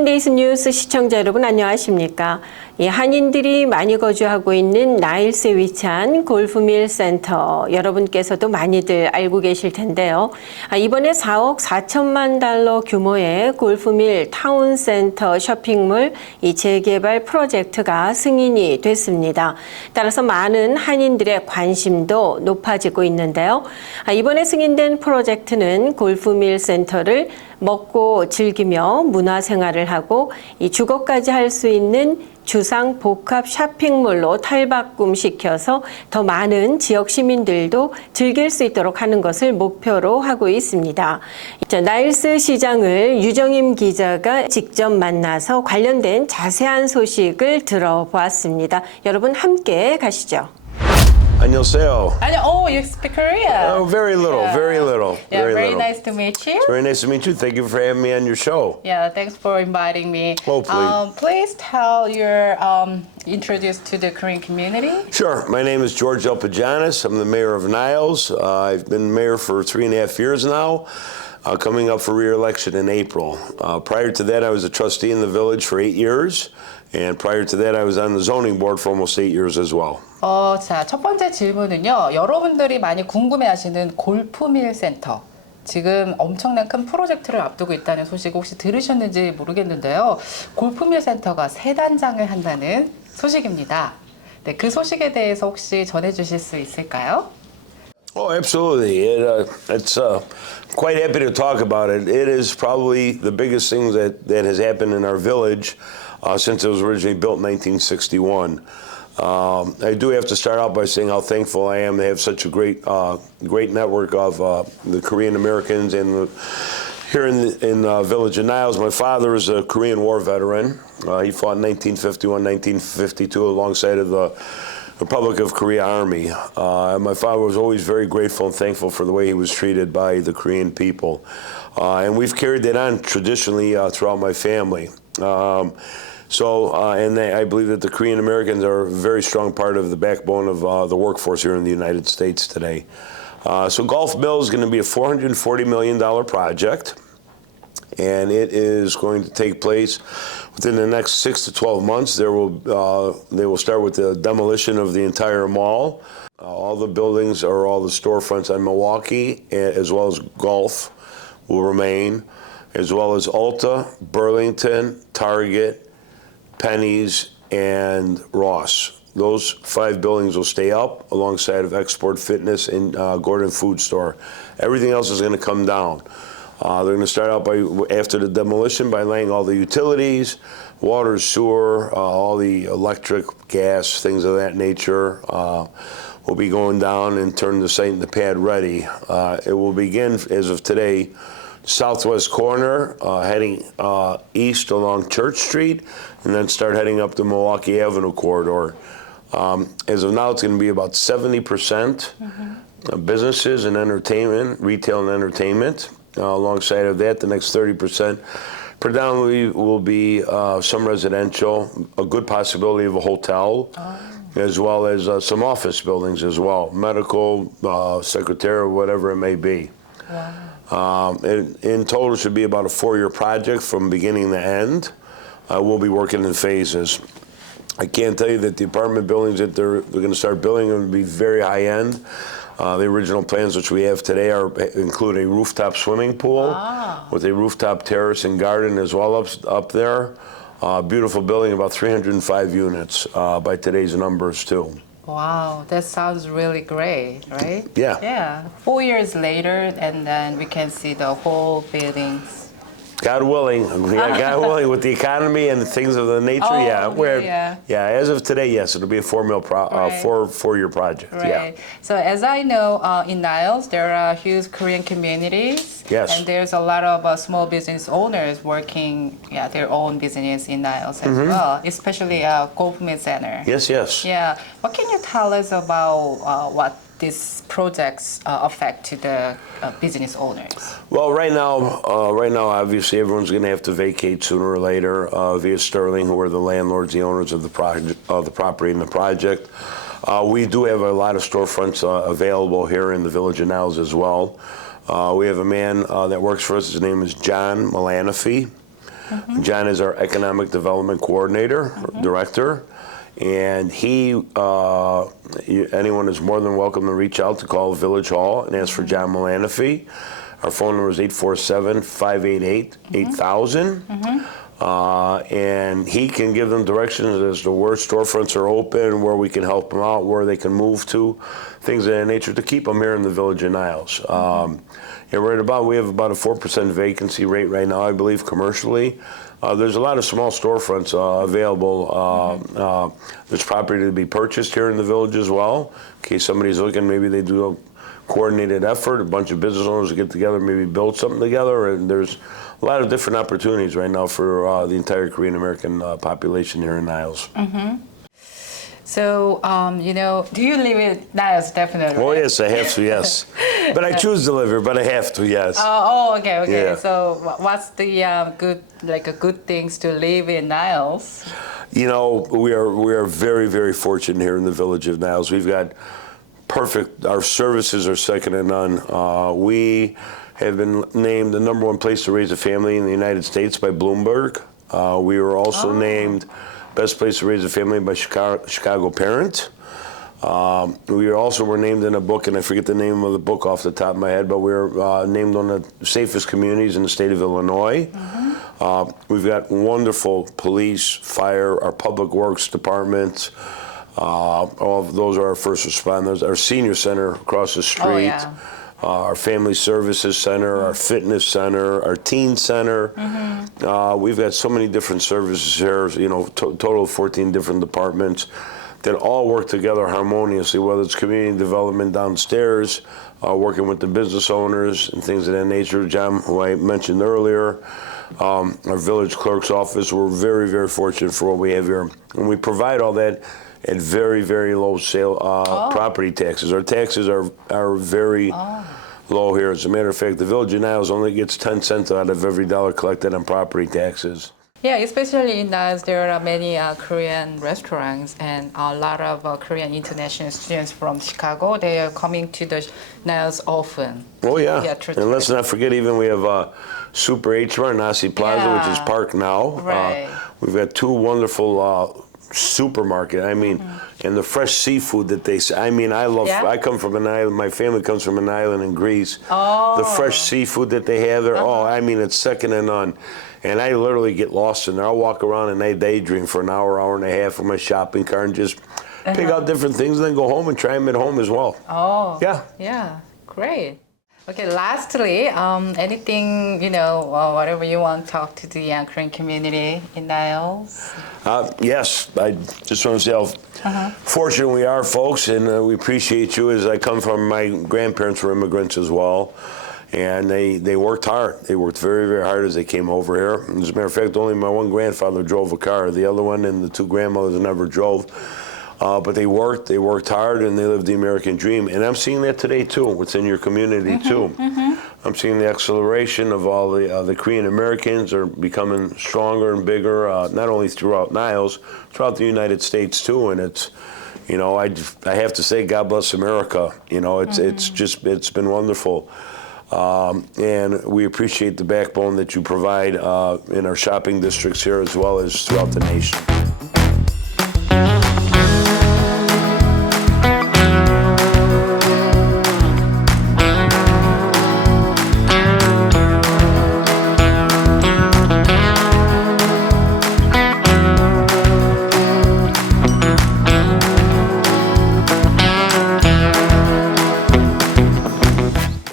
7데이즈 뉴스 시청자 여러분 안녕하십니까? 한인들이 많이 거주하고 있는 나일스에 위치한 골프밀 센터 여러분께서도 많이들 알고 계실 텐데요. 이번에 4억 4천만 달러 규모의 골프밀 타운센터 쇼핑몰 재개발 프로젝트가 승인이 됐습니다. 따라서 많은 한인들의 관심도 높아지고 있는데요. 이번에 승인된 프로젝트는 골프밀 센터를 먹고 즐기며 문화생활을 하고 주거까지 할 수 있는 주상 복합 쇼핑몰로 탈바꿈시켜서 더 많은 지역 시민들도 즐길 수 있도록 하는 것을 목표로 하고 있습니다. 나일스 시장을 유정임 기자가 직접 만나서 관련된 자세한 소식을 들어보았습니다. 여러분 함께 가시죠. 안녕하세요. Oh, you speak Korean? Oh, very little, very little. Yeah, very little. nice to meet you. It's very nice to meet you. Thank you for having me on your show. Yeah, thanks for inviting me. Oh, please. Please tell your introduce to the Korean community. Sure. My name is George Elpajanis. I'm the mayor of Niles. I've been mayor for 3.5 years now, coming up for re-election in April. Prior to that, I was a trustee in the village for 8 years. And prior to that, I was on the zoning board for almost 8 years as well. 자, 첫 번째 질문은요. 여러분들이 많이 궁금해하시는 골프밀 센터. 지금 엄청난 큰 프로젝트를 앞두고 있다는 소식 혹시 들으셨는지 모르겠는데요. 골프밀 센터가 새 단장을 한다는 소식입니다. 네, 그 소식에 대해서 혹시 전해주실 수 있을까요? Oh, absolutely. It's quite happy to talk about it. It is probably the biggest thing that has happened in our village since it was originally built in 1961. I do have to start out by saying how thankful I am to have such a great network of the Korean Americans here in the village of Niles. My father is a Korean War veteran. He fought in 1951, 1952 alongside of the Republic of Korea Army. My father was always very grateful and thankful for the way he was treated by the Korean people. And we've carried that on traditionally throughout my family. And I believe that the Korean Americans are a very strong part of the backbone of the workforce here in the United States today. So Golf Mill is going to be a $440 million project, and it is going to take place within the next 6 to 12 months. They will start with the demolition of the entire mall. All the buildings or all the storefronts on Milwaukee, as well as golf, will remain, as well as Ulta, Burlington, Target, Penny's, and Ross. Those 5 buildings will stay up alongside of Export Fitness and Gordon Food Store. Everything else is going to come down. They're going to start out after the demolition by laying all the utilities, water, sewer, all the electric, gas, things of that nature. Will be going down and turn the site and the pad ready. It will begin as of today, southwest corner, heading east along Church Street, and then start heading up the Milwaukee Avenue corridor. As of now, it's going to be about 70% businesses and entertainment, retail and entertainment. Alongside of that, the next 30% predominantly will be some residential, a good possibility of a hotel, as well as some office buildings as well, medical, secretarial, whatever it may be. Wow. In total, it should be about a 4-year project from beginning to end. We'll be working in phases. I can't tell you that the apartment buildings that they're going to start building are going to be very high end. The original plans which we have today include a rooftop swimming pool with a rooftop terrace and garden as well up there. Beautiful building, about 305 units by today's numbers too. Wow, that sounds really great, right? Yeah. Yeah. 4 years later, and then we can see the whole buildings. God willing, God willing, with the economy and things of the nature, as of today, yes, it'll be a 4-year project. Right. Yeah. So as I know, in Niles, there are huge Korean communities. Yes. And there's a lot of small business owners working their own business in Niles as well, especially Golfman Center. Yes, yes. Yeah. What can you tell us about what these projects affect to the business owners? Well, right now, obviously, everyone's going to have to vacate sooner or later via Sterling, who are the landlords, the owners of the property and the project. We do have a lot of storefronts available here in the village of Niles as well. We have a man that works for us. His name is John Malanaphy. John is our economic development coordinator, director. And anyone is more than welcome to reach out to call Village Hall and ask for John Mulanafi. Our phone number is 847-588-8000. And he can give them directions as to where storefronts are open, where we can help them out, where they can move to, things of that nature to keep them here in the Village of Niles. We have about a 4% vacancy rate right now, I believe, commercially. There's a lot of small storefronts available. There's property to be purchased here in the village as well. In case somebody's looking, maybe they do a coordinated effort, a bunch of business owners get together, maybe build something together, and there's a lot of different opportunities right now for the entire Korean American population here in Niles. So, do you live in Niles, definitely? Oh, yes, I have to, yes. But I choose to live here, but I have to, yes. Okay. Yeah. So, what's the good things to live in Niles? We are very, very fortunate here in the Village of Niles. We've got our services are second to none. We have been named the #1 place to raise a family in the United States by Bloomberg. We were also named Best Place to Raise a Family by Chicago Parent. We were named in a book, and I forget the name of the book off the top of my head, but we were named one of the safest communities in the state of Illinois. We've got wonderful police, fire, our public works department. All of those are our first responders. Our senior center across the street. Our family services center, our fitness center, our teen center. We've got so many different services here, total of 14 different departments that all work together harmoniously, whether it's community development downstairs, working with the business owners and things of that nature. John, who I mentioned earlier, our village clerk's office, we're very, very fortunate for what we have here. And we provide all that at very, very low property taxes. Our taxes are very low here. As a matter of fact, the Village of Niles only gets 10 cents out of every dollar collected on property taxes. Yeah, especially in Niles, there are many Korean restaurants and a lot of Korean international students from Chicago. They are coming to the Niles often. Oh, yeah. And let's not forget, even we have Super H Bar, Nasi Plaza, which is Park Now. Right. We've got two wonderful supermarket. And the fresh seafood that they say. I love. Yeah? I come from an island. My family comes from an island in Greece. Oh. The fresh seafood that they have there. It's second to none. And I literally get lost in there. I'll walk around and I daydream for an hour, hour and a half with my shopping cart and just pick out different things and then go home and try them at home as well. Oh. Yeah. Yeah. Great. Okay, lastly, anything, whatever you want to talk to the Korean community in Niles? Yes, I just want to say how fortunate we are, folks, and we appreciate you. As I come from, my grandparents were immigrants as well, and they worked hard. They worked very, very hard as they came over here. As a matter of fact, only my one grandfather drove a car. The other one and the two grandmothers never drove. But they worked hard, and they lived the American dream. And I'm seeing that today, too, within your community, too. I'm seeing the acceleration of all the Korean Americans are becoming stronger and bigger, not only throughout Niles, throughout the United States, too. And it's, I have to say, God bless America. It's been wonderful. And we appreciate the backbone that you provide in our shopping districts here as well as throughout the nation.